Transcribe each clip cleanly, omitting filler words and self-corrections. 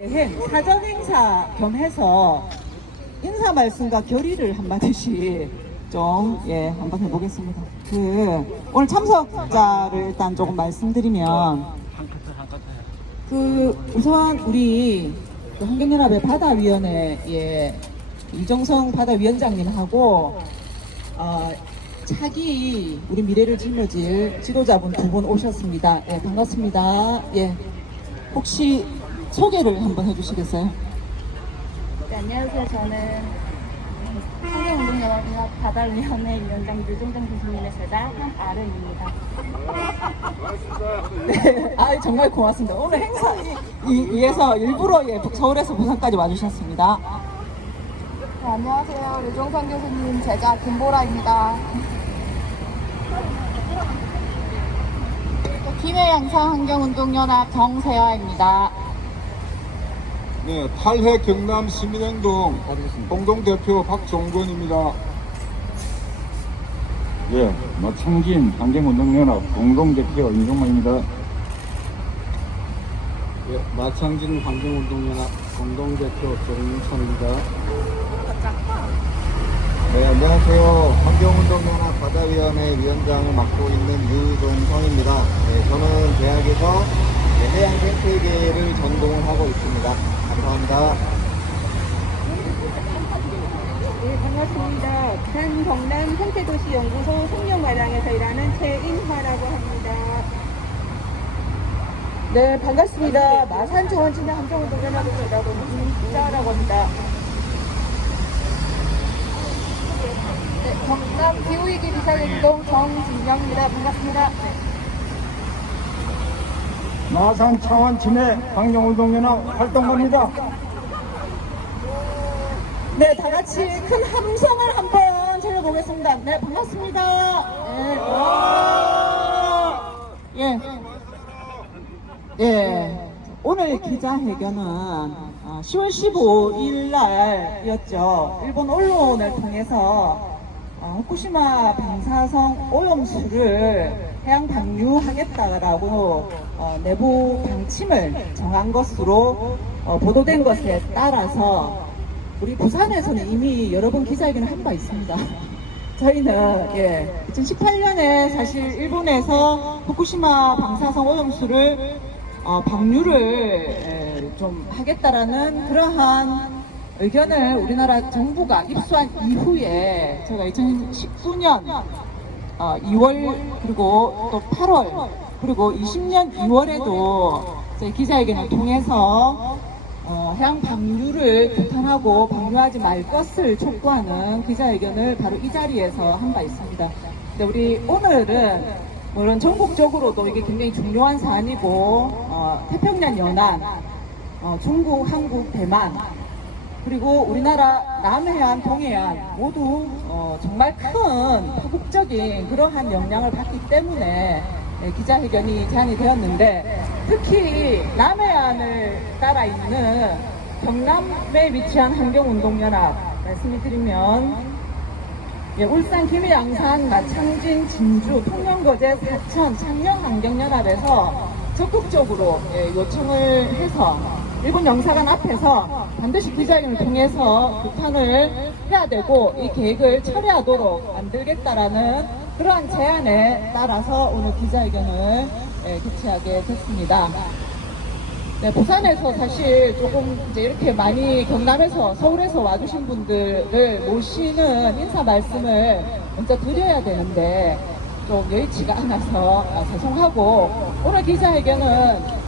사전 행사 겸해서 인사 말씀과 결의를 한마디씩 좀 한번 해보겠습니다. 오늘 참석자를 일단 조금 말씀드리면 우선 우리 환경연합의 바다위원회 이정성 바다위원장님하고 차기 우리 미래를 짊어질 지도자분 두 분 오셨습니다. 반갑습니다. 혹시 소개를 한번 해주시겠어요? 네, 안녕하세요. 저는 환경운동연합 바다위원회 위원장 유정정 교수님의 제자 한아른입니다. 네, 정말 고맙습니다. 오늘 행사 위해서 일부러 서울에서 부산까지 와주셨습니다. 네, 안녕하세요. 유정성 교수님 제자 김보라입니다. 김해양산환경운동연합 정세아입니다. 네, 탈해 경남 시민행동 공동대표 박종건입니다. 예, 마창진 환경운동연합 공동대표 임종만입니다. 예, 마창진 환경운동연합 공동대표 조인천입니다. 네, 안녕하세요. 환경운동연합 바다위원회 위원장을 맡고 있는 유종성입니다. 네, 저는 대학에서 해양 생태계를 전공을 하고 있습니다. 감사합니다. 네, 반갑습니다. 부산 경남 생태도시연구소 생명마당에서 일하는 최인화라고 합니다. 네, 반갑습니다. 마산 정원진의 환경운동연합을 제자고 김기자라고 합니다. 네, 경남 기후위기 비상행동 정진영입니다. 반갑습니다. 마산 창원 진해 환경운동연합 활동가입니다. 네, 다 같이 큰 함성을 한번 질러보겠습니다. 네, 반갑습니다. 오늘 기자회견은 10월 15일 날이었죠. 일본 언론을 통해서 후쿠시마 방사성 오염수를 해양 방류하겠다라고 내부 방침을 정한 것으로 보도된 것에 따라서 우리 부산에서는 이미 여러 번 기자회견을 한 바 있습니다. 저희는 2018년에 사실 일본에서 후쿠시마 방사성 오염수를 방류를 좀 하겠다라는 그러한 의견을 우리나라 정부가 입수한 이후에 제가 2019년 2월 그리고 또 8월 그리고 20년 2월에도 저희 기자회견을 통해서 해양 방류를 규탄하고 방류하지 말 것을 촉구하는 기자회견을 바로 이 자리에서 한 바 있습니다. 근데 우리 오늘은 물론 전국적으로도 이게 굉장히 중요한 사안이고 태평양 연안, 중국, 한국, 대만 그리고 우리나라 남해안, 동해안 모두 정말 큰 파국적인 그러한 영향을 받기 때문에 기자회견이 제안이 되었는데 특히 남해안을 따라 있는 경남에 위치한 환경운동연합 말씀을 드리면 울산, 김해, 양산, 마창진, 진주, 통영거제, 사천, 창녕환경연합에서 적극적으로 요청을 해서 일본 영사관 앞에서 반드시 기자회견을 통해서 규탄을 해야 되고 이 계획을 철회하도록 만들겠다라는 그러한 제안에 따라서 오늘 기자회견을 개최하게 됐습니다. 네, 부산에서 사실 조금 이제 이렇게 많이 경남에서 서울에서 와주신 분들을 모시는 인사 말씀을 먼저 드려야 되는데 좀 여의치가 않아서 죄송하고 오늘 기자회견은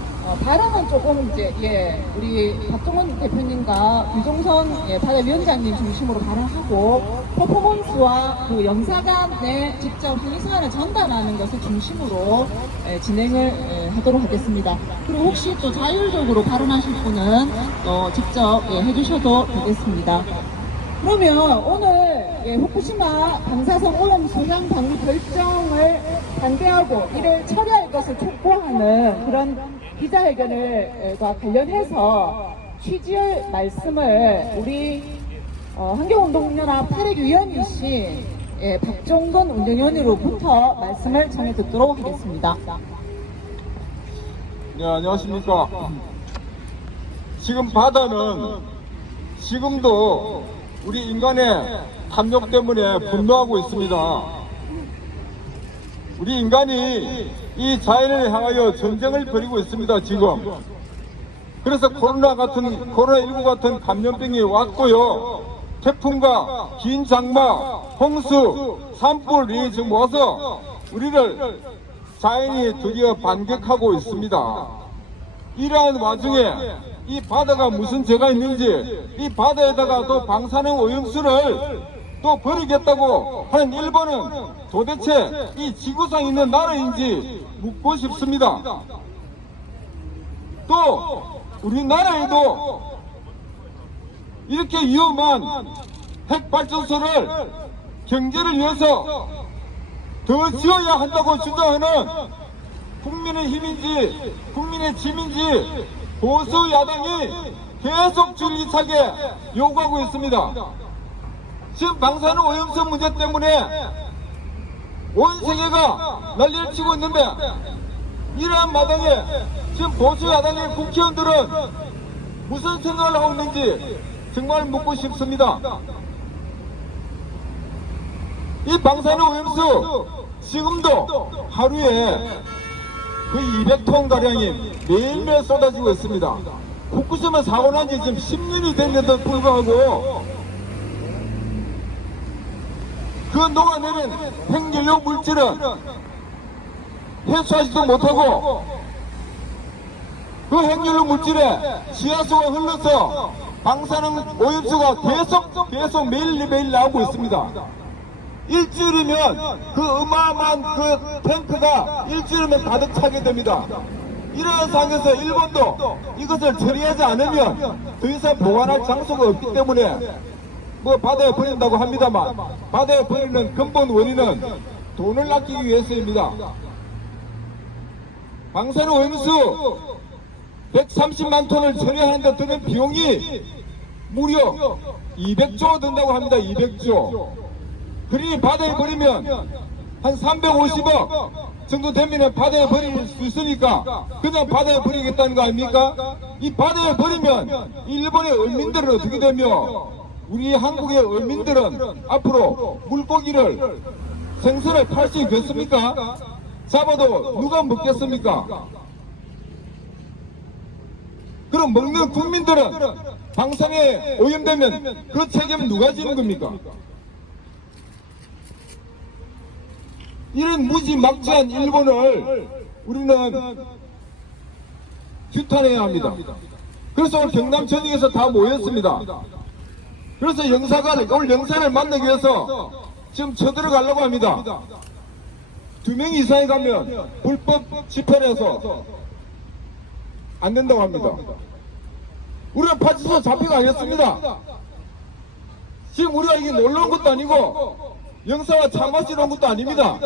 발언은 조금 이제 우리 박종원 대표님과 유종선 바다위원장님 중심으로 발언하고 퍼포먼스와 그 영사관에 직접 항의사안을 전달하는 것을 중심으로 진행을 하도록 하겠습니다. 그리고 혹시 또 자율적으로 발언하실 분은 또 직접 해주셔도 되겠습니다. 그러면 오늘 후쿠시마 방사성 오염수 해양 방류 결정을 반대하고 이를 처리할 것을 촉구하는 그런 기자회견과 관련해서 취지의 말씀을 우리 환경운동연합 탈핵위원이신 박종건 운영위원으로부터 말씀을 전해 듣도록 하겠습니다. 네, 안녕하십니까. 지금 바다는 지금도 우리 인간의 탐욕 때문에 분노하고 있습니다. 우리 인간이 이 자연을 향하여 전쟁을 벌이고 있습니다, 지금. 그래서 코로나19 같은 감염병이 왔고요. 태풍과 긴 장마, 홍수, 산불이 지금 와서 우리를 자연이 드디어 반격하고 있습니다. 이러한 와중에 이 바다가 무슨 죄가 있는지, 이 바다에다가 또 방사능 오염수를 또 버리겠다고 하는 일본은 도대체 이 지구상에 있는 나라인지 묻고 싶습니다. 또 우리나라에도 이렇게 위험한 핵발전소를 경제를 위해서 더 지어야 한다고 주장하는 국민의 힘인지 국민의 짐인지 보수 야당이 계속 줄기차게 요구하고 있습니다. 지금 방사능 오염수 문제 때문에 온 세계가 난리를 치고 있는데 이러한 마당에 지금 보수 야당의 국회의원들은 무슨 생각을 하고 있는지 정말 묻고 싶습니다. 이 방사능 오염수 지금도 하루에 거의 200톤 가량이 매일매일 쏟아지고 있습니다. 후쿠시마 사고 난 지 지금 10년이 됐는데도 불구하고 그 녹아내린 핵연료 물질은 해소하지도 못하고 그 핵연료 물질에 지하수가 흘러서 방사능 오염수가 계속 매일매일 나오고 있습니다. 일주일이면 그 어마어마한 그 탱크가 일주일이면 가득 차게 됩니다. 이러한 상황에서 일본도 이것을 처리하지 않으면 더 이상 보관할 장소가 없기 때문에 뭐 바다에 버린다고 합니다만 바다에 버리는 근본 원인은 돈을 아끼기 위해서입니다. 방사능 오염수 130만 톤을 처리하는데 드는 비용이 무려 200조 든다고 합니다. 200조. 그러니 바다에 버리면 한 350억 정도 되면 바다에 버릴 수 있으니까 그냥 바다에 버리겠다는 거 아닙니까? 이 바다에 버리면 일본의 어민들은 어떻게 되며 우리 한국의 어민들은 앞으로 물고기를 생선을 팔 수 있겠습니까? 잡아도 누가 먹겠습니까? 그럼 먹는 국민들은 방사능에 오염되면 그 책임은 누가 지는 겁니까? 이런 무지막지한 일본을 우리는 규탄해야 합니다. 그래서 오늘 경남 전역에서 다 모였습니다. 그래서 오늘 영사를 만나기 위해서 지금 쳐들어가려고 합니다. 2명 이상이 가면 불법 집회를 해서 안 된다고 합니다. 우리가 파출소 잡히가 아니었습니다. 지금 우리가 이게 놀러 온 것도 아니고 영사와 차 마시러 온 것도 아닙니다.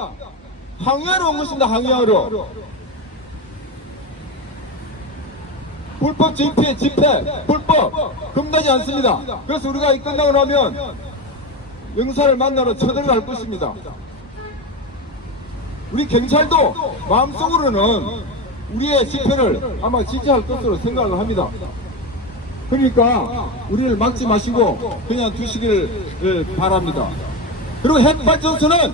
항의하러 온 것입니다. 항의하러. 불법 집회, 불법 금단이 않습니다. 그래서 우리가 이 끝나고 나면 영사를 만나러 쳐들어갈 것입니다. 우리 경찰도 마음속으로는 우리의 집회를 아마 지지할 것으로 생각을 합니다. 그러니까 우리를 막지 마시고 그냥 두시기를 바랍니다. 그리고 핵발전소는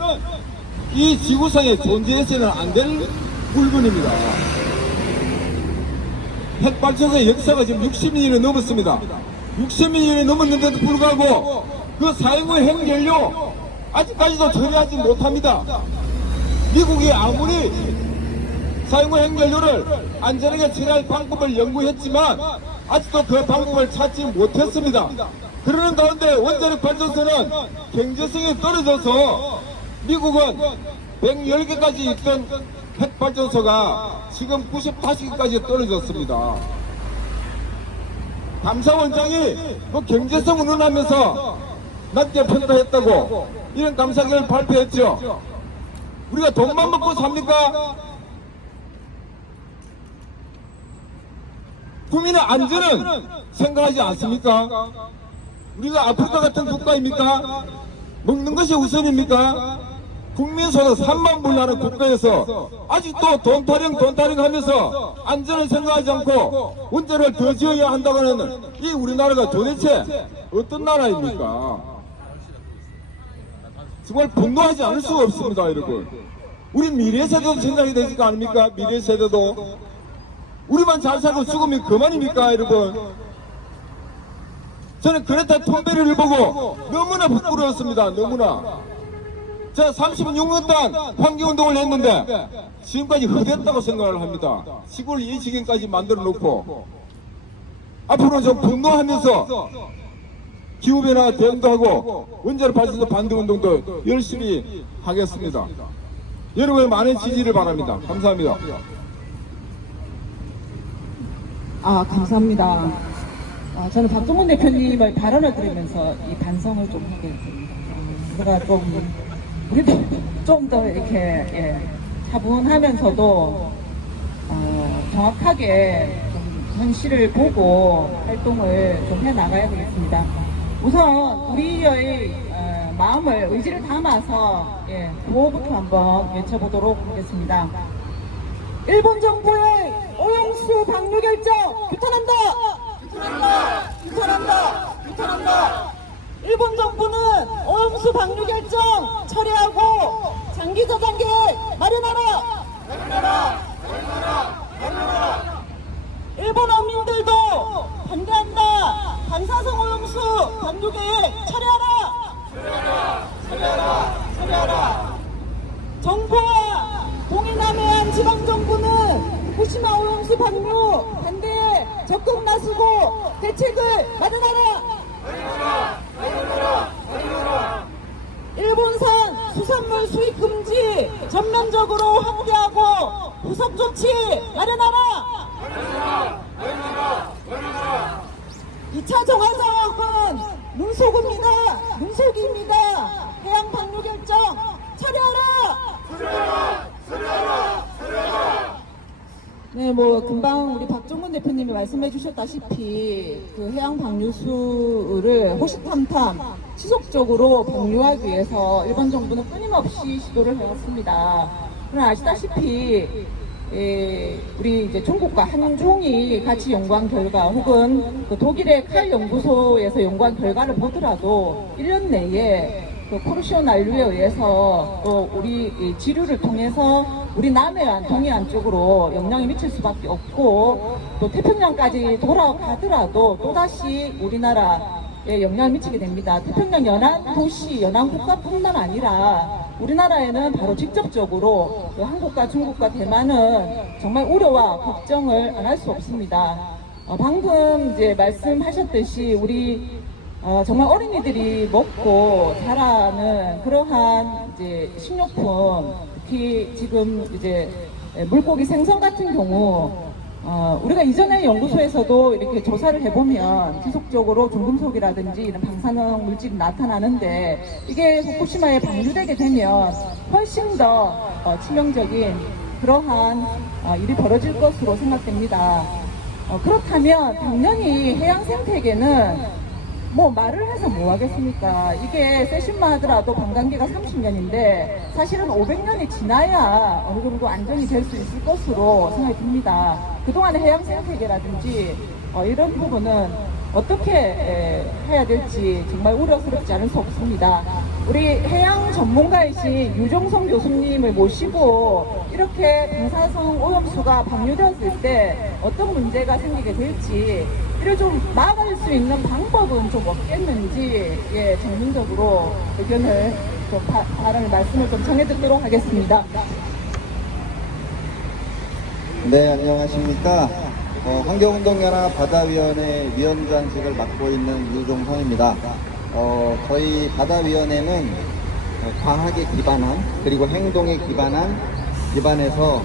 이 지구상에 존재해서는 안 될 물건입니다. 핵발전소의 역사가 지금 60년이 넘었습니다. 60년이 넘었는데도 불구하고 그 사용 후 핵연료 아직까지도 처리하지 못합니다. 미국이 아무리 사용 후 핵연료를 안전하게 처리할 방법을 연구했지만 아직도 그 방법을 찾지 못했습니다. 그러는 가운데 원자력 발전소는 경제성이 떨어져서 미국은 110개까지 있던 핵발전소가 지금 95개까지 떨어졌습니다. 감사원장이 경제성 운운하면서 낮게 평가했다고 이런 감사기를 발표했죠. 우리가 돈만 먹고 삽니까? 국민의 안전은 생각하지 않습니까? 우리가 아프리카 같은 국가입니까? 먹는 것이 우선입니까? 국민소득 3만 불 나는 국가에서 아직도 돈 타령 하면서 안전을 생각하지 않고 운전을 더 지어야 한다고는 이 우리나라가 도대체 어떤 나라입니까? 정말 분노하지 않을 수가 없습니다, 여러분. 우리 미래 세대도 생각이 되지 않습니까? 미래 세대도. 우리만 잘 살고 죽으면 그만입니까, 여러분? 저는 그레타 툰베리를 보고 너무나 부끄러웠습니다, 너무나. 제가 36년 동안 환경운동을 했는데 지금까지 헛했다고 생각을 합니다. 시골 이 지경까지 만들어 놓고 앞으로는 좀 분노하면서 기후변화 대응도 하고 원자력 발전소 반대운동도 열심히 하겠습니다. 여러분의 많은 지지를 바랍니다. 감사합니다. 감사합니다. 저는 박종훈 대표님의 발언을 들으면서 이 반성을 좀 하게 됩니다. 제가 우리도 좀 더 이렇게 차분하면서도 정확하게 좀 현실을 보고 활동을 좀 해나가야 되겠습니다. 우선 우리의 마음을 의지를 담아서 구호부터 한번 외쳐보도록 하겠습니다. 일본 정부의 오염수 방류 결정 규탄한다! 규탄한다! 일본 정부는 오염수 방류 결정 철회하고 장기 저장 계획 마련하라! 일본 어민들도 반대한다! 방사성 오염수 방류 계획 철회하라! 정부와 동해남해안 지방정부는 후쿠시마 오염수 방류 반대에 적극 나서고 대책을 마련하라! 일본산 수산물 수입 금지 전면적으로 확대하고 후속 조치 마련하라! 2차 정화사업은 문속입니다. 해양 방류 결정 철회하라! 네, 금방 우리 박종훈 대표님이 말씀해 주셨다시피 그 해양 방류수를 호시탐탐 지속적으로 방류하기 위해서 일본 정부는 끊임없이 시도를 해왔습니다. 그러나 아시다시피 우리 이제 중국과 한중이 같이 연구한 결과 혹은 그 독일의 칼 연구소에서 연구한 결과를 보더라도 1년 내에 그 포르시온 난류에 의해서 또 우리 지류를 통해서 우리 남해안, 동해안 쪽으로 영향이 미칠 수밖에 없고 또 태평양까지 돌아가더라도 또다시 우리나라에 영향을 미치게 됩니다. 태평양 연안 도시, 연안 국가뿐만 아니라 우리나라에는 바로 직접적으로 한국과 중국과 대만은 정말 우려와 걱정을 안 할 수 없습니다. 방금 이제 말씀하셨듯이 우리 정말 어린이들이 먹고 자라는 그러한 이제 식료품, 특히 지금 이제 물고기 생선 같은 경우 우리가 이전에 연구소에서도 이렇게 조사를 해보면 지속적으로 중금속이라든지 이런 방사능 물질이 나타나는데 이게 후쿠시마에 방류되게 되면 훨씬 더 치명적인 그러한 일이 벌어질 것으로 생각됩니다. 그렇다면 당연히 해양 생태계는 말을 해서 뭐 하겠습니까? 이게 세신마 하더라도 관광기가 30년인데 사실은 500년이 지나야 어느 정도 안정이 될 수 있을 것으로 생각이 듭니다. 그동안의 해양 생태계라든지 이런 부분은 어떻게 해야 될지 정말 우려스럽지 않을 수 없습니다. 우리 해양 전문가이신 유종성 교수님을 모시고 이렇게 방사성 오염수가 방류되었을 때 어떤 문제가 생기게 될지 이를 좀 막을 수 있는 방법은 좀 없겠는지 전문적으로 의견을 좀 말씀을 좀 전해 듣도록 하겠습니다. 네, 안녕하십니까. 환경운동연합 바다위원회 위원장직을 맡고 있는 유종성입니다. 저희 바다위원회는 과학에 기반한 그리고 행동에 기반해서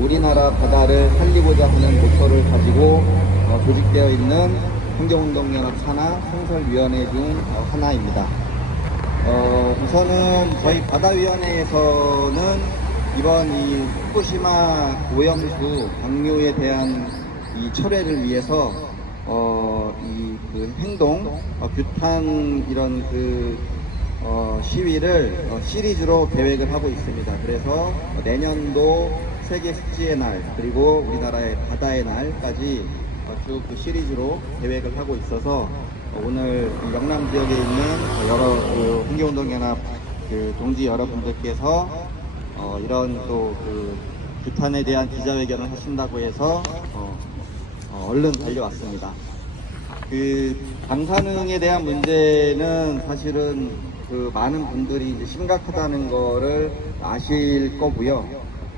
우리나라 바다를 살리고자 하는 목표를 가지고 조직되어 있는 환경운동연합 산하 상설위원회 중 하나입니다. 우선은 저희 바다위원회에서는 이번 이 후쿠시마 오염수 방류에 대한 이 철회를 위해서 이 그 행동, 규탄 이런 그 시위를 시리즈로 계획을 하고 있습니다. 그래서 내년도 세계 습지의 날 그리고 우리나라의 바다의 날까지 쭉 그 시리즈로 계획을 하고 있어서 오늘 이 영남 지역에 있는 여러 그 환경운동연합 그 동지 여러분들께서 이런 또 그 규탄에 대한 기자회견을 하신다고 해서 얼른 달려왔습니다. 그 방사능에 대한 문제는 사실은 그 많은 분들이 이제 심각하다는 거를 아실 거고요.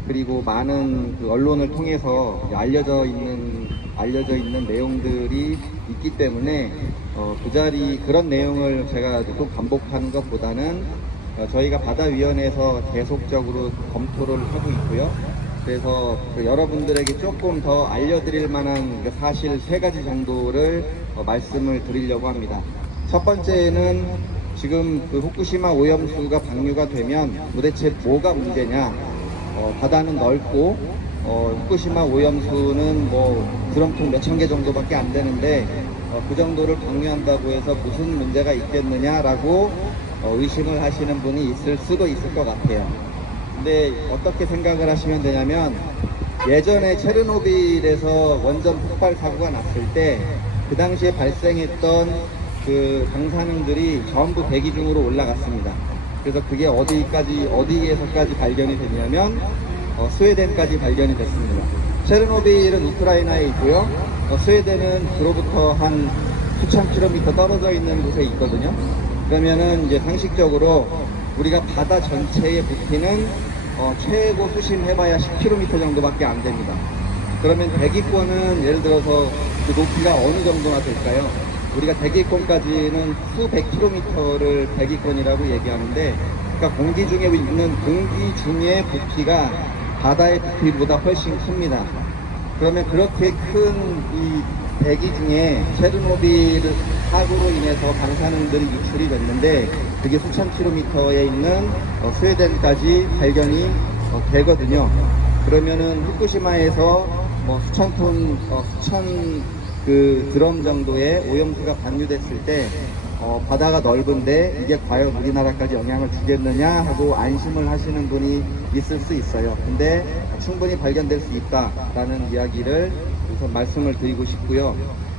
그리고 많은 그 언론을 통해서 이제 알려져 있는 내용들이 있기 때문에 그런 내용을 제가 또 반복하는 것보다는 저희가 바다위원회에서 계속적으로 검토를 하고 있고요. 그래서 여러분들에게 조금 더 알려드릴 만한 사실 3가지 정도를 말씀을 드리려고 합니다. 첫 번째는 지금 그 후쿠시마 오염수가 방류가 되면 도대체 뭐가 문제냐? 바다는 넓고 후쿠시마 오염수는 뭐 드럼통 몇천 개 정도밖에 안 되는데 그 정도를 방류한다고 해서 무슨 문제가 있겠느냐라고 의심을 하시는 분이 있을 수도 있을 것 같아요. 근데 어떻게 생각을 하시면 되냐면 예전에 체르노빌에서 원전 폭발 사고가 났을 때 그 당시에 발생했던 그 방사능들이 전부 대기 중으로 올라갔습니다. 그래서 그게 어디에서까지 발견이 됐냐면 스웨덴까지 발견이 됐습니다. 체르노빌은 우크라이나에 있고요. 스웨덴은 그로부터 한 수천 킬로미터 떨어져 있는 곳에 있거든요. 그러면은 이제 상식적으로 우리가 바다 전체에 부피는 최고 수심 해봐야 10km 정도밖에 안 됩니다. 그러면 대기권은 예를 들어서 그 높이가 어느 정도나 될까요? 우리가 대기권까지는 수백 킬로미터를 대기권이라고 얘기하는데, 그러니까 공기 중의 부피가 바다의 부피보다 훨씬 큽니다. 그러면 그렇게 큰 이 대기 중에 체르노빌 사고로 인해서 방사능들이 유출이 됐는데 그게 수천 킬로미터에 있는 스웨덴까지 발견이 되거든요. 그러면은 후쿠시마에서 뭐 수천 그 드럼 정도의 오염수가 방류됐을 때 바다가 넓은데 이게 과연 우리나라까지 영향을 주겠느냐 하고 안심을 하시는 분이 있을 수 있어요. 근데 충분히 발견될 수 있다라는 이야기를 우선 말씀을 드리고 싶고요.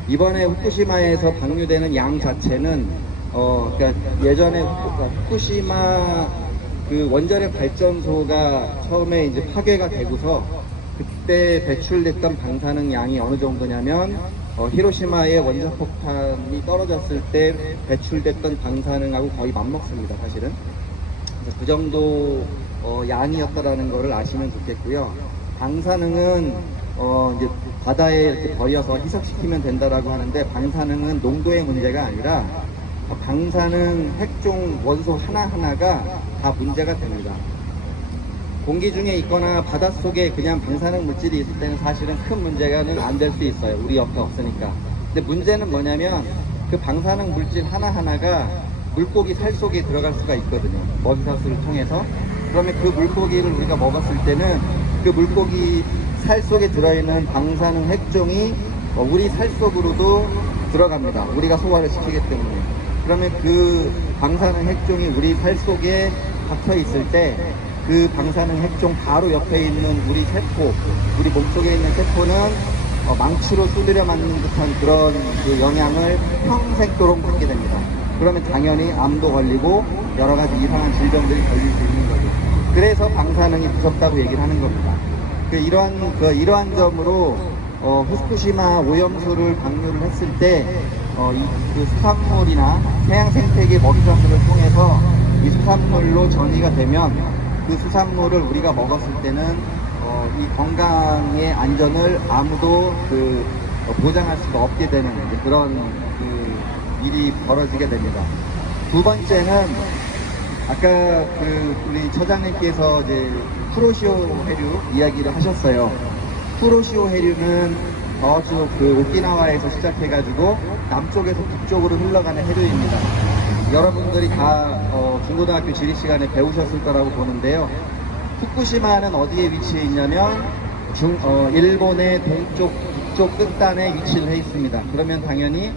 이번에 후쿠시마에서 방류되는 양 자체는 그러니까 예전에 후쿠시마 그 원자력 발전소가 처음에 이제 파괴가 되고서 그때 배출됐던 방사능 양이 어느 정도냐면 히로시마의 원자폭탄이 떨어졌을 때 배출됐던 방사능하고 거의 맞먹습니다, 사실은. 그래서 그 정도 양이었다라는 거를 아시면 좋겠고요. 방사능은 이제 바다에 이렇게 버려서 희석시키면 된다라고 하는데, 방사능은 농도의 문제가 아니라 방사능 핵종 원소 하나하나가 다 문제가 됩니다. 공기 중에 있거나 바닷속에 그냥 방사능 물질이 있을 때는 사실은 큰 문제가는 안 될 수 있어요. 우리 옆에 없으니까. 근데 문제는 뭐냐면 그 방사능 물질 하나하나가 물고기 살 속에 들어갈 수가 있거든요. 먹이사슬을 통해서. 그러면 그 물고기를 우리가 먹었을 때는 그 물고기 살 속에 들어있는 방사능 핵종이 우리 살 속으로도 들어갑니다. 우리가 소화를 시키기 때문에. 그러면 그 방사능 핵종이 우리 살 속에 박혀 있을 때 그 방사능 핵종 바로 옆에 있는 우리 세포, 우리 몸속에 있는 세포는 망치로 두드려 맞는 듯한 그런 그 영향을 평생도록 받게 됩니다. 그러면 당연히 암도 걸리고 여러 가지 이상한 질병들이 걸릴 수 있는 거죠. 그래서 방사능이 무섭다고 얘기를 하는 겁니다. 이러한 점으로 후쿠시마 오염수를 방류를 했을 때 그 수산물이나 해양 생태계 먹이사슬을 통해서 이 수산물로 전이가 되면 그 수산물을 우리가 먹었을 때는 이 건강의 안전을 아무도 보장할 수가 없게 되는 그런 일이 벌어지게 됩니다. 두 번째는 아까 우리 처장님께서 이제 쿠로시오 해류 이야기를 하셨어요. 쿠로시오 해류는 저쪽 오키나와에서 시작해가지고 남쪽에서 북쪽으로 흘러가는 해류입니다. 여러분들이 다 중고등학교 지리 시간에 배우셨을 거라고 보는데요. 후쿠시마는 어디에 위치해 있냐면 일본의 북쪽 끝단에 위치를 해 있습니다. 그러면 당연히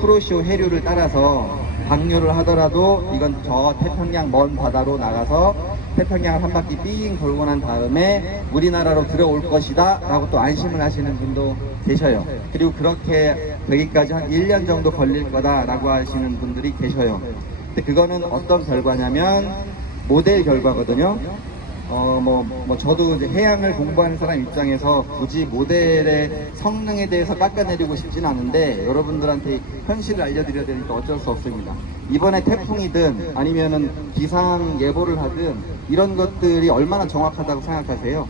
쿠로시오 해류를 따라서 방류를 하더라도 이건 저 태평양 먼 바다로 나가서 태평양을 한 바퀴 삥 돌고 난 다음에 우리나라로 들어올 것이다 라고 또 안심을 하시는 분도 계셔요. 그리고 그렇게 되기까지 한 1년 정도 걸릴 거다 라고 하시는 분들이 계셔요. 근데 그거는 어떤 결과냐면 모델 결과거든요. 저도 이제 해양을 공부하는 사람 입장에서 굳이 모델의 성능에 대해서 깎아내리고 싶진 않은데 여러분들한테 현실을 알려드려야 되니까 어쩔 수 없습니다. 이번에 태풍이든 아니면은 기상 예보를 하든 이런 것들이 얼마나 정확하다고 생각하세요?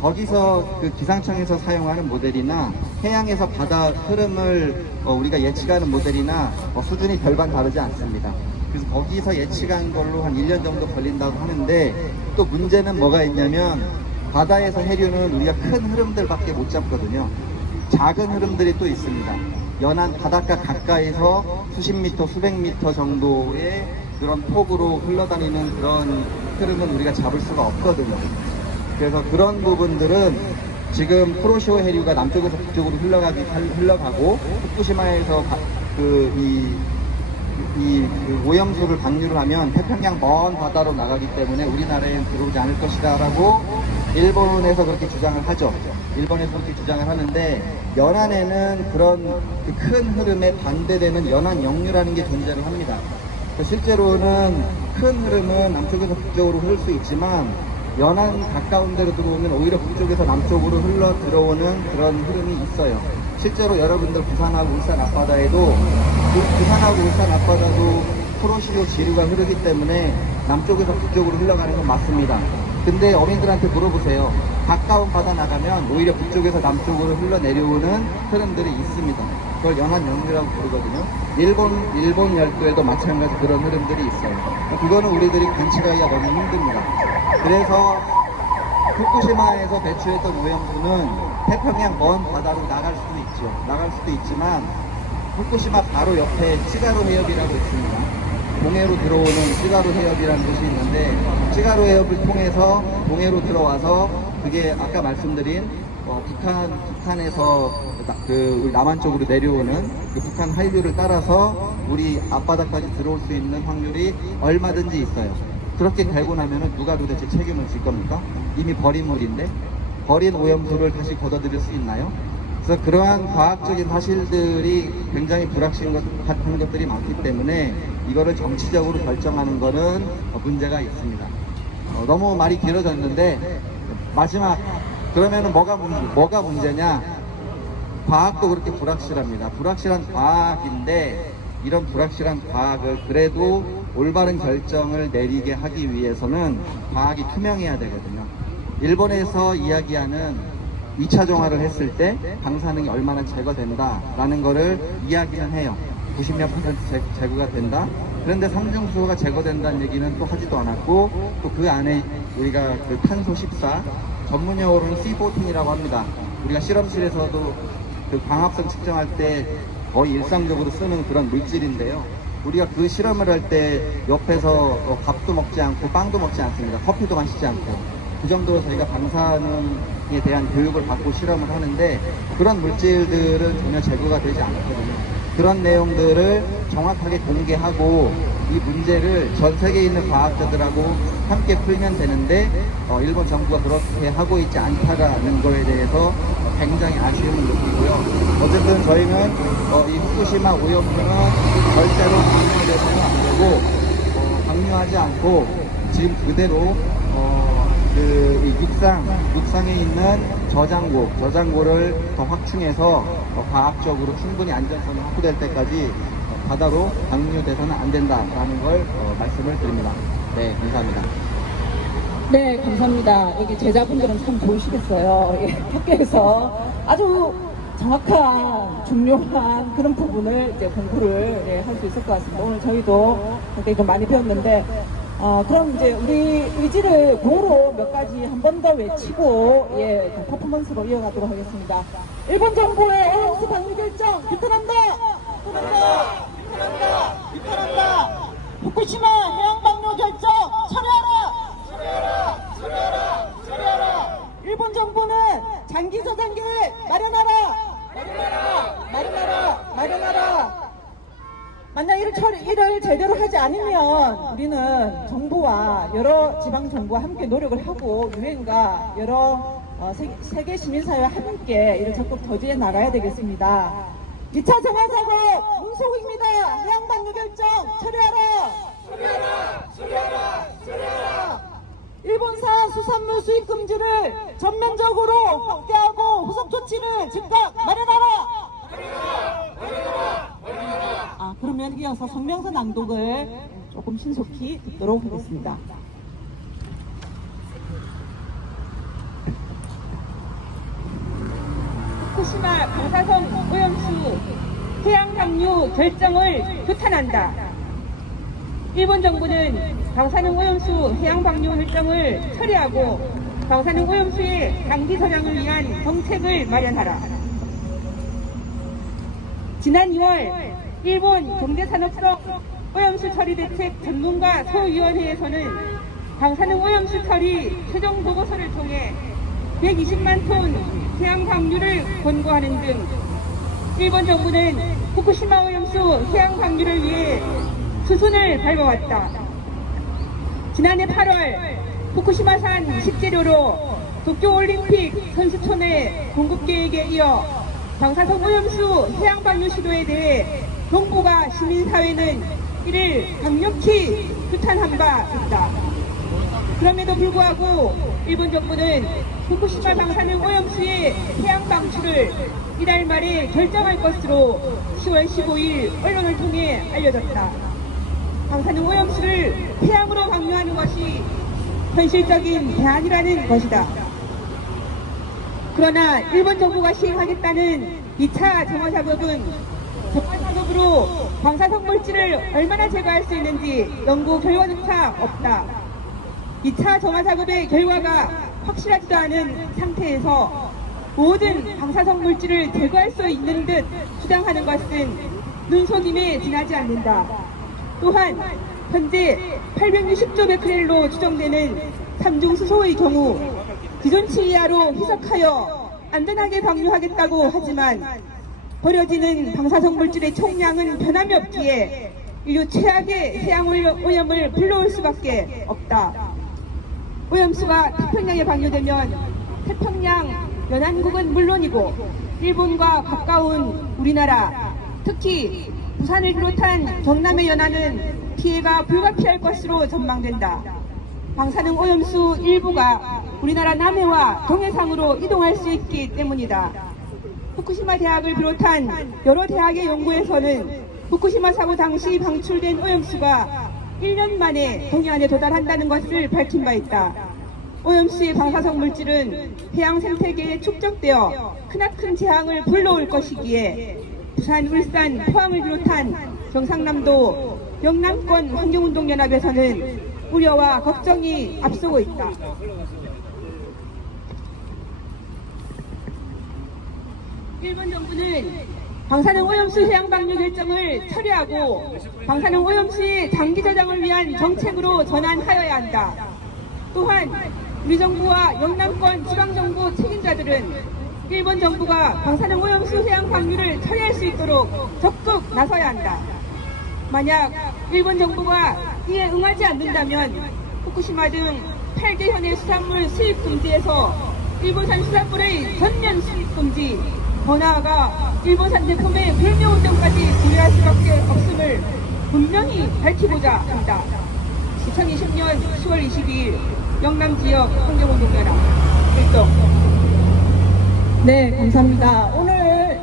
거기서 그 기상청에서 사용하는 모델이나 해양에서 바다 흐름을 우리가 예측하는 모델이나 수준이 별반 다르지 않습니다. 그래서 거기서 예측한 걸로 한 1년 정도 걸린다고 하는데 또 문제는 뭐가 있냐면 바다에서 해류는 우리가 큰 흐름들밖에 못 잡거든요. 작은 흐름들이 또 있습니다. 연안 바닷가 가까이서 수십 미터, 수백 미터 정도의 그런 폭으로 흘러다니는 그런 흐름은 우리가 잡을 수가 없거든요. 그래서 그런 부분들은 지금 쿠로시오 해류가 남쪽에서 북쪽으로 흘러가고 후쿠시마에서 이 오염수를 방류를 하면 태평양 먼 바다로 나가기 때문에 우리나라에는 들어오지 않을 것이다 라고 일본에서 그렇게 주장을 하죠. 일본에서 그렇게 주장을 하는데 연안에는 그런 큰 흐름에 반대되는 연안 역류라는 게 존재를 합니다. 실제로는 큰 흐름은 남쪽에서 북쪽으로 흐를 수 있지만 연안 가까운 데로 들어오면 오히려 북쪽에서 남쪽으로 흘러 들어오는 그런 흐름이 있어요. 실제로 여러분들 부산하고 울산 앞바다에도 부산하고 울산 앞바다도 쿠로시오 지류가 흐르기 때문에 남쪽에서 북쪽으로 흘러가는 건 맞습니다. 근데 어민들한테 물어보세요. 가까운 바다 나가면 오히려 북쪽에서 남쪽으로 흘러내려오는 흐름들이 있습니다. 그걸 연안 역류라고 부르거든요. 일본 열도에도 마찬가지 그런 흐름들이 있어요. 그거는 우리들이 관측하기가 너무 힘듭니다. 그래서 후쿠시마에서 배출했던 오염수는 태평양 먼 바다로 나갈 수도 있죠. 나갈 수도 있지만 후쿠시마 바로 옆에 찌가루 해협이라고 있습니다. 동해로 들어오는 찌가루 해협이라는 곳이 있는데 찌가루 해협을 통해서 동해로 들어와서 그게 아까 말씀드린 북한에서 우리 남한 쪽으로 내려오는 그 북한 한류를 따라서 우리 앞바다까지 들어올 수 있는 확률이 얼마든지 있어요. 그렇게 되고 나면은 누가 도대체 책임을 질 겁니까? 이미 버린 물인데 버린 오염수를 다시 걷어들일 수 있나요? 그래서 그러한 과학적인 사실들이 굉장히 불확실한 것들이 많기 때문에 이거를 정치적으로 결정하는 거는 문제가 있습니다. 너무 말이 길어졌는데 마지막 그러면은 뭐가 문제냐? 과학도 그렇게 불확실합니다. 불확실한 과학인데 이런 불확실한 과학을 그래도 올바른 결정을 내리게 하기 위해서는 과학이 투명해야 되거든요. 일본에서 이야기하는 2차 정화를 했을 때 방사능이 얼마나 제거된다라는 거를 이야기는 해요. 90몇 % 제거가 된다. 그런데 상중수소가 제거된다는 얘기는 또 하지도 않았고 또 그 안에 우리가 그 탄소 14 전문 용어로는 C14이라고 합니다. 우리가 실험실에서도 그 광합성 측정할 때 거의 일상적으로 쓰는 그런 물질인데요. 우리가 그 실험을 할 때 옆에서 밥도 먹지 않고 빵도 먹지 않습니다. 커피도 마시지 않고 그 정도로 저희가 방사능에 대한 교육을 받고 실험을 하는데 그런 물질들은 전혀 제거가 되지 않거든요. 그런 내용들을 정확하게 공개하고 이 문제를 전 세계에 있는 과학자들하고 함께 풀면 되는데 일본 정부가 그렇게 하고 있지 않다라는 거에 대해서 굉장히 아쉬움을 느끼고요. 어쨌든 저희는 이 후쿠시마 오염수는 절대로 방류되서는 안 되고 방류하지 않고 지금 그대로 이 육상에 있는 저장고를 더 확충해서 과학적으로 충분히 안전성이 확보될 때까지 바다로 방류돼서는 안 된다라는 걸 말씀을 드립니다. 네, 감사합니다. 네, 감사합니다. 여기 제자분들은 참 좋으시겠어요. 예, 학교에서 아주 정확한, 중요한 그런 부분을 이제 공부를 할 수 있을 것 같습니다. 오늘 저희도 굉장히 좀 많이 배웠는데, 그럼 이제 우리 의지를 구호로 몇 가지 한 번 더 외치고, 그 퍼포먼스로 이어가도록 하겠습니다. 일본 정부의 오염수 방류 결정, 비판한다! 비판한다! 비판한다! 비판한다! 후쿠시마 해양 방류 결정, 철회하라! 철회하라! 철회하라! 철회하라! 일본 정부는 장기 저장 계획 마련하라! 마련하라! 마련하라! 마련하라! 만약 이를 제대로 하지 않으면 우리는 정부와 여러 지방 정부와 함께 노력을 하고 유엔과 여러 세계 시민사회와 함께 이를 적극 저지해 나가야 되겠습니다. 2차 정화사고 문속입니다. 해양방류 결정 철회하라. 일본산 수산물 수입 금지를 전면적으로 확대하고 후속 조치를 즉각 마련하라. 그러면 이어서 성명서 낭독을 조금 신속히 듣도록 하겠습니다. 후쿠시마 방사성 오염수 해양 방류 결정을 규탄한다. 일본 정부는 방사능 오염수 해양 방류 결정을 처리하고 방사능 오염수의 장기 저장을 위한 정책을 마련하라. 지난 2월 일본 경제산업성 오염수 처리 대책 전문가 소위원회에서는 방사능 오염수 처리 최종 보고서를 통해 120만 톤 해양 방류를 권고하는 등 일본 정부는 후쿠시마 오염수 해양 방류를 위해 수순을 밟아왔다. 지난해 8월 후쿠시마산 식재료로 도쿄올림픽 선수촌의 공급 계획에 이어 방사성 오염수 해양 방류 시도에 대해 정부가 시민사회는 이를 강력히 규탄한 바 있다. 그럼에도 불구하고 일본 정부는 후쿠시마 방사능 오염수의 해양 방출을 이달 말에 결정할 것으로 10월 15일 언론을 통해 알려졌다. 방사능 오염수를 해양으로 방류하는 것이 현실적인 대안이라는 것이다. 그러나 일본 정부가 시행하겠다는 2차 정화 작업은 정화 작업으로 방사성 물질을 얼마나 제거할 수 있는지 연구 결과조차 없다. 2차 정화 작업의 결과가 확실하지도 않은 상태에서 모든 방사성 물질을 제거할 수 있는 듯 주장하는 것은 눈속임에 지나지 않는다. 또한 현재 860조 베크렐로 추정되는 삼중수소의 경우 기존치 이하로 희석하여 안전하게 방류하겠다고 하지만 버려지는 방사성 물질의 총량은 변함이 없기에 인류 최악의 해양 오염을 불러올 수밖에 없다. 오염수가 태평양에 방류되면 태평양 연안국은 물론이고 일본과 가까운 우리나라, 특히 부산을 비롯한 경남의 연안은 피해가 불가피할 것으로 전망된다. 방사능 오염수 일부가 우리나라 남해와 동해상으로 이동할 수 있기 때문이다. 후쿠시마 대학을 비롯한 여러 대학의 연구에서는 후쿠시마 사고 당시 방출된 오염수가 1년 만에 동해안에 도달한다는 것을 밝힌 바 있다. 오염수의 방사성 물질은 해양 생태계에 축적되어 크나큰 재앙을 불러올 것이기에 부산, 울산, 포항을 비롯한 경상남도, 영남권 환경운동연합에서는 우려와 걱정이 앞서고 있다. 일본 정부는 방사능 오염수 해양 방류 결정을 처리하고 방사능 오염수의 장기 저장을 위한 정책으로 전환하여야 한다. 또한 우리 정부와 영남권 지방정부 책임자들은 일본 정부가 방사능 오염수 해양 방류를 처리할 수 있도록 적극 나서야 한다. 만약 일본 정부가 이에 응하지 않는다면 후쿠시마 등 8개 현의 수산물 수입 금지에서 일본산 수산물의 전면 수입 금지, 더 나아가 일본산 제품의 불매운동까지 고려할 수밖에 없음을 분명히 밝히고자 합니다. 2020년 10월 22일 영남지역 환경운동연합 일동. 네, 감사합니다. 오늘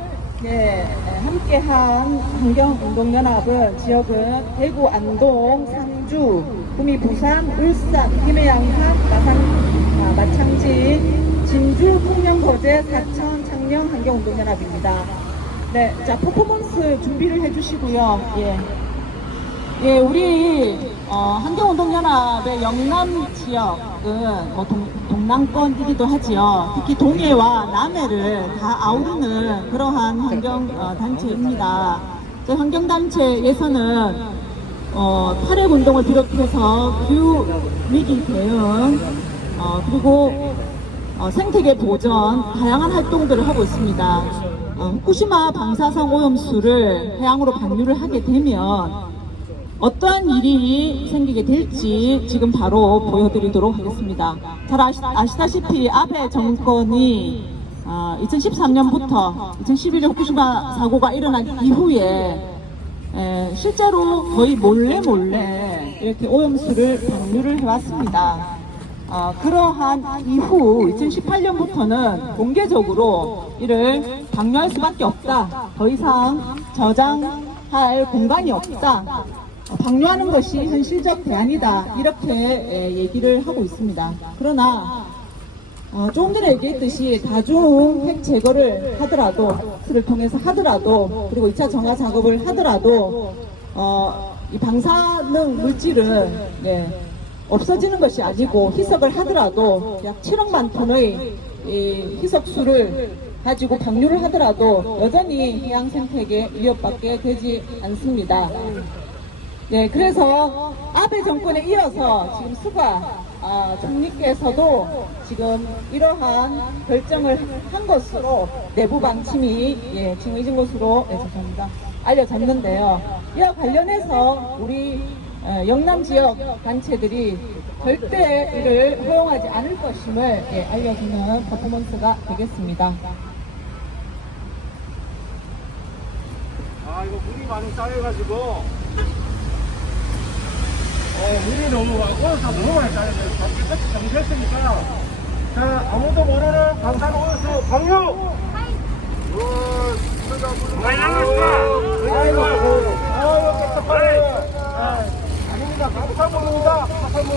함께한 환경운동연합은 지역은 대구, 안동, 상주, 구미, 부산, 울산, 김해, 양산, 마창진, 진주, 풍령, 거제, 사천, 창녕 환경운동연합입니다. 네, 자 퍼포먼스 준비를 해주시고요. 예, 우리 환경운동연합의 영남 지역은 뭐 동남권이기도 하지요. 특히 동해와 남해를 다 아우르는 그러한 환경단체입니다. 저희 환경단체에서는 탈핵운동을 비롯해서 기후위기 대응, 그리고 생태계 보전, 다양한 활동들을 하고 있습니다. 후쿠시마 방사성 오염수를 해양으로 방류를 하게 되면 어떠한 일이 생기게 될지 지금 바로 보여드리도록 하겠습니다. 잘 아시다시피 아베 정권이 2013년부터 2011년 후쿠시마 사고가 일어난 이후에 실제로 거의 몰래 이렇게 오염수를 방류를 해왔습니다. 그러한 이후 2018년부터는 공개적으로 이를 방류할 수밖에 없다. 더 이상 저장할 공간이 없다. 방류하는 것이 현실적 대안이다. 이렇게 얘기를 하고 있습니다. 그러나 조금 전에 얘기했듯이 다중 핵 제거를 하더라도, 를 통해서 하더라도, 그리고 2차 정화 작업을 하더라도 이 방사능 물질은 없어지는 것이 아니고 희석을 하더라도 약 7억만 톤의 이 희석수를 가지고 방류를 하더라도 여전히 해양 생태계에 위협받게 되지 않습니다. 그래서 아베 정권에 이어서 지금 수가 총리께서도 지금 이러한 결정을 한 것으로 내부 방침이 정해진 것으로 죄송합니다. 알려졌는데요. 이와 관련해서 우리 영남 지역 단체들이 절대 이를 허용하지 않을 것임을 알려주는 퍼포먼스가 되겠습니다. 이거 물이 많이 쌓여가지고 물이 너무 너무 많이 쌓여서 깨끗이 정지했으니까 자 아무도 모르는 방사능 오염수 방류. 많이 나갔어. 아이고 깨끗하네. 아닙니다. 방사물입니다. 방사물.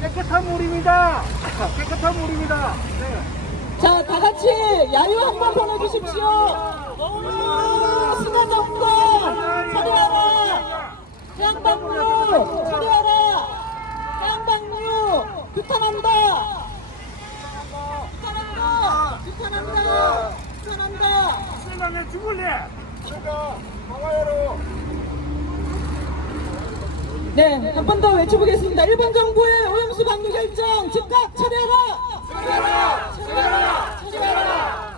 깨끗한 물입니다. 깨끗한 물입니다. 자, 다 같이 야유 한번 보내주십시오. 수가정권 처리하라. 해양방류 처리하라. 해양방류 규탄한다. 규탄한다. 세상에 죽을래. 제가 방화로. 네, 한 번 더 외쳐보겠습니다. 일본 정부의 오염수 방류 결정 즉각 처리하라! 처리하라!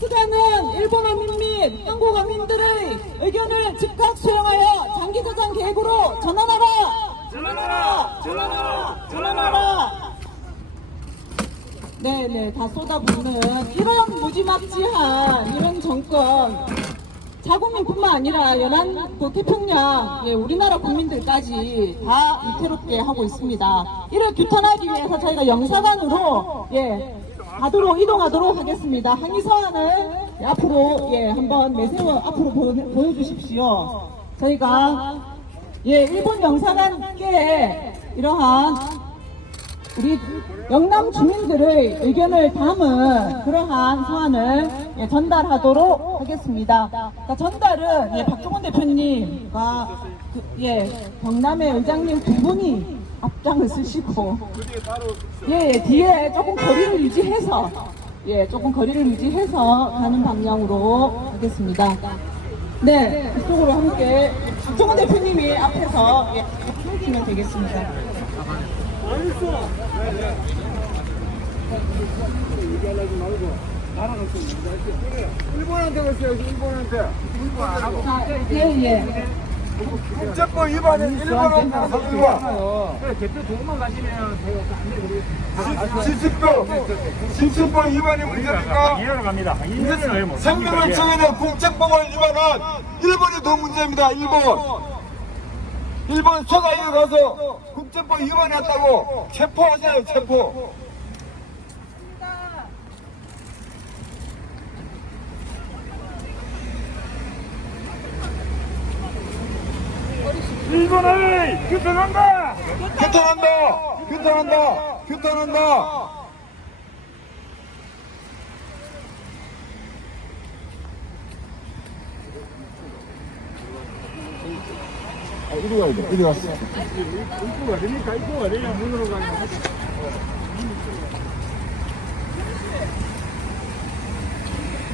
수가는 일본어 민민, 한국 어민들의 의견을 즉각 수용하여 장기 저장 계획으로 전환하라! 네, 다 쏟아붓는 이런 무지막지한 이런 정권. 자국민뿐만 아니라 연안 태평양 우리나라 국민들까지 다 위태롭게 하고 있습니다. 이를 규탄하기 위해서 저희가 영사관으로 가도록 이동하도록 하겠습니다. 항의 서한을 앞으로 한번 내세워 앞으로 보여주십시오. 저희가 일본 영사관께 이러한 우리 영남 주민들의 의견을 담은 그러한 서한을 전달하도록 하겠습니다. 그러니까 전달은 박종원 대표님과 경남의 의장님 두 분이 앞장을 쓰시고 뒤에 조금 거리를 유지해서 가는 방향으로 하겠습니다. 네, 이쪽으로 함께 박종원 대표님이 앞에서 해주시면 되겠습니다. 일본한테 갔어요. 일본한테. 국제법 위반은 일본은 가서들과 대표 조금만 가시면 지식법 위반이 문제입니까? 이해로 갑니다. 생명을 정해놓은 국제법을 위반한 일본이 더 문제입니다. 일본 서가에 가서 국제법 위반했다고 체포하세요. 체포. 일본을 규탄한다. 규탄한다. 이리 가야 돼. 이리 갔어. 입구가 됩니까? 입구가 되냐? 문으로 가냐?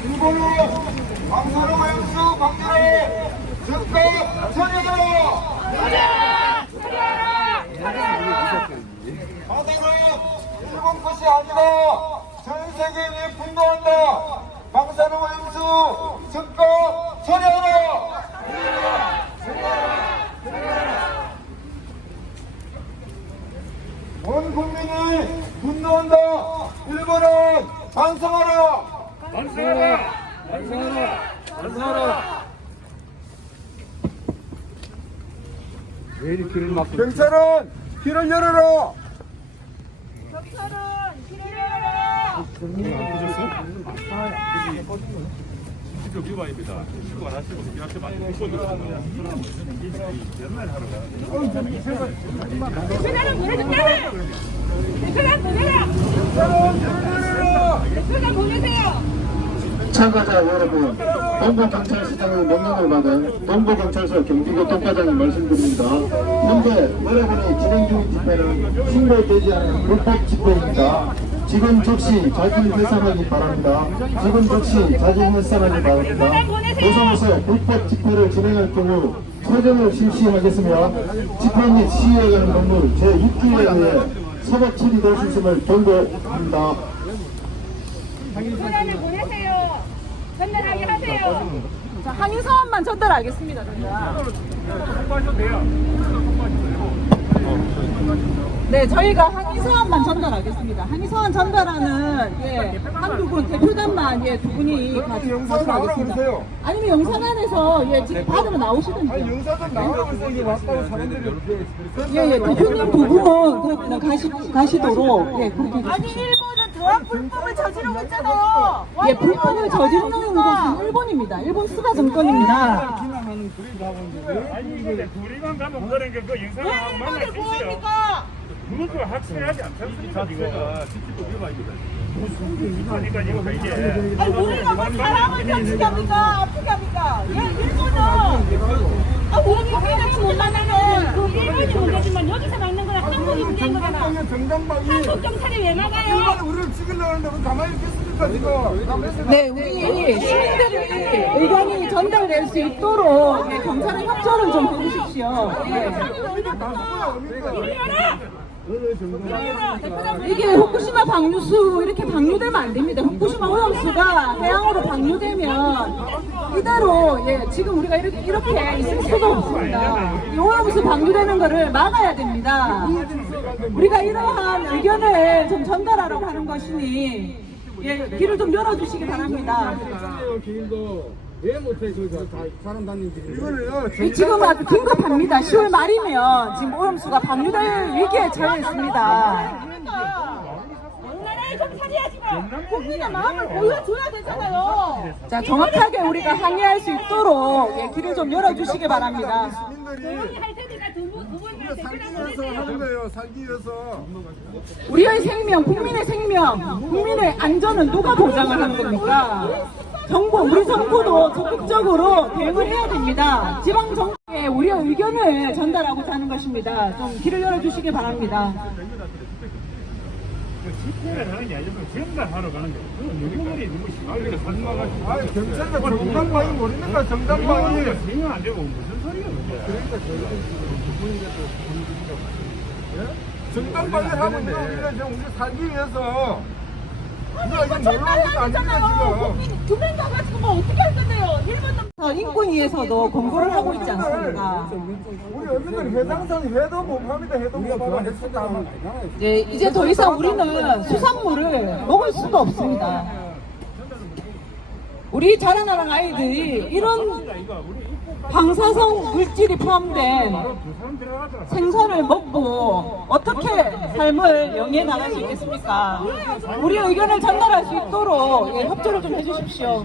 일본은 방사능 오염수 방류를 즉각 처리하라! 바다는 실시합니다. 전 세계인이 분노한다. 방사능 오염수 즉각 처리하라. 온 국민이 분노한다. 일본은 반성하라. 반성하라! 반성하라! 반성하라! 왜 이렇게 길을 막고 경찰은 길을 열어라. 진짜 위반입니다. 신고 안 하시고 하시면 안 되고 연말 하러 대표단은 보내준다! 대표단 보내라! 대표단 보내세요! 참가자 여러분, 동부경찰서장의 명령을 받은 동부경찰서 경비교통과장이 말씀드립니다. 현재 여러분이 진행 중인 집회는 신고되지 않은 불법 집회입니다. 지금 즉시 자진 해산하기 바랍니다. 지금 즉시 자진 해산하기 바랍니다. 도성에서 불법 집회를 진행할 경우 처정을 실시하겠으며 집회 및 시위에 관한 법률 제6조에 의해 사법 처리될 수 있음을 경고합니다. 대표단을 보내세요! 전달하게 하세요! 자, 항의 사항만 전달하겠습니다. 저희가. 홍보하셔도 돼요. 네, 저희가 항의 사항만 전달하겠습니다. 항의 사항 전달하는 한두 분 대표단만 두 분이 영상 나오라고 가겠습니다. 그러세요. 아니면 영상안에서 지금 받으면 나오시든지. 영사도 나오라고 이게 왔다고 사람들이 대표님 두 분은 그냥 가시도록 그렇게 아니 일본은 더한 불법을 저지르고 있잖아요! 불법을 저지르는 것은 일본입니다. 일본 스가 정권입니다. 아니 이게 둘이만 가면 그런 게그 영상하고 만날 수 있어요. 그것도 확실하지 않습니까 지금? 지금 위반입니다. 무슨 위반이니까 이거 이게. 아니 우리가 뭐 사람을 다치게 합니까? 아프게 합니까? 일본은 우리 같이 못 만나는 그 일본이 문제지만 여기서 막는 거는 한국이 문제인 거잖아. 한국 경찰이 왜 막아요? 우리를 죽이려는데 왜 가만히 있겠습니까 지금? 네, 우리 시민들의 의견이 전달될 수 있도록 경찰의 협조를 좀 해주십시오. 이게 후쿠시마 방류수 이렇게 방류되면 안 됩니다. 후쿠시마 오염수가 해양으로 방류되면 이대로 지금 우리가 이렇게 있을 수가 없습니다. 이 오염수 방류되는 거를 막아야 됩니다. 우리가 이러한 의견을 좀 전달하려고 하는 것이니 길을 좀 열어주시기 바랍니다. 왜 못해 다 사람 다니는 길 이거는요. 지금 아주 긴급합니다. 10월 말이면 지금 오염수가 방류될 위기에 처해 있습니다. 나라의 경찰이 하지만 국민의 마음을 보여줘야 되잖아요. 자, 정확하게 우리가 항의할 수 있도록 길을 좀 열어주시기 바랍니다. 시민들이 할 테니까 두분 살기 위해서 하는 거예요. 살기 위해서. 우리의 생명, 국민의 생명, 국민의 안전은 누가 보장을 하는 겁니까? 정부, 우리 정부도 적극적으로 대응을 해야 됩니다. 지방 정부에 우리의 의견을 전달하고자 하는 것입니다. 좀 길을 열어주시기 바랍니다. 집회를 하는 게 아니고 전달하러 가는 게 누구들이 너무 심하게 산마가지고. 아 경찰과 정당방위 모릅니까 정당방위. 생각 안 되고 무슨 소리야 그게. 정당방위를 하면 돼요. 우리가 지금 우리 살기 위해서. 우리가 이거 놀러 온 전달해야 것도 아닙니다 되잖아요. 지금. 국민 두명 가가지고 뭐 어떻게 할 건데요? 일본 인권위에서도 권고를 하고 있지 않습니까? 우리 어쨌든 해당선 해도 못 합니다. 해도 못 하면 했습니다. 이제 더 이상 우리는 수산물을 먹을 수도 없습니다. 우리 자라나는 아이들이 이런 방사성 물질이 포함된 생선을 먹고 어떻게 삶을 영위해 나갈 수 있겠습니까? 우리 의견을 전달할 수 있도록 협조를 좀 해주십시오.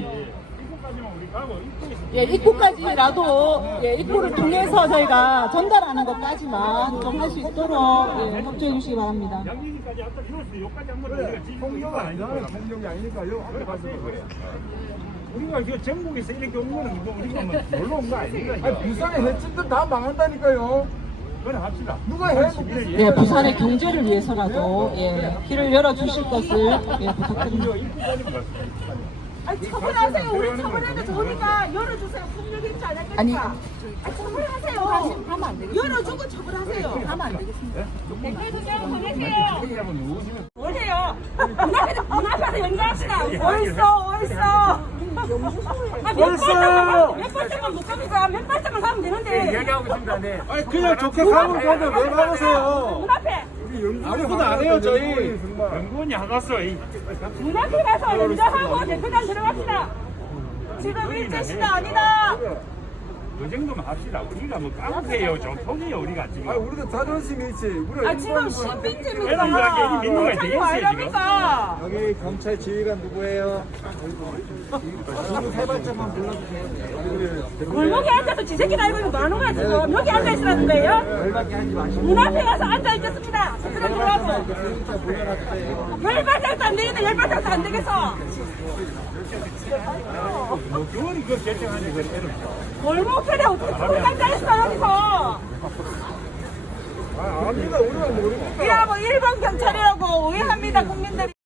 입구까지라도 입구를 통해서 저희가 전달하는 것까지만 좀 할 수 있도록 협조해 주시기 바랍니다. 양진이까지 앞다 이렇게 여기까지 한번 우리가 통영이 아니잖아요. 통영이 아니니까 요 앞에 가서 그래요. 우리가 그 전국에서 이렇게 온 거는 이거 우리가 뭐 놀러 온 거 아닌가? 아니 부산의 해친들 다 망한다니까요. 그래 합시다. 누가 해? 부산의 경제를 위해서라도 길을 열어주실 것을 부탁드립니다. 아니 처분하세요. 우리 처분해도 좋으니까 열어주세요. 폭력이 있지 않았겠습니까? 아니, 처분하세요. 열어주고 처분하세요. 하면 안 되겠습니다. 댓글 그냥 보내세요. 뭘 해요? 어딨어? 몇 발짝만 못 갑니까? 몇 발짝만 가면 되는데. 얘기하고 있습니다. 네. 아니 그냥 좋게 가면 되는데 왜 막으세요? 문 앞에. 아무것도 안 해요 저희. 연구원이 하갔어. 문 앞에 가서 연장하고 대표단 들어갑시다. 지금 일제 시대 아니다. 그 정도만 합시다. 우리가 뭐 깡패예요, 좀 통이에요, 우리가 지금. 우리도 자존심이 있지. 우리가 지금 신민지입니까? 애들이랑 민주가 돼 있어요, 아니랍니까? 여기 경찰 지휘관 누구예요? 지금 세 발짝만 불러주세요. 골목에 앉아서 지 새끼 알고 있는 많은 거야 지금. 여기 앉아 있으라는 거예요? 열받게 하지 마시고. 문 앞에 가서 앉아 있겠습니다. 제대로 들어가고. 진짜 물러나주세요. 열발짝도 안 되겠네. 열발짝도 안 되겠어. 뭐, 교원이 그걸 결정하는 건 애를. 골목편에 어떻게 털 앉아 있어 여기서. 압니다. 우리가 모르니까. 이라고 일본 경찰이라고 오해합니다 국민들이.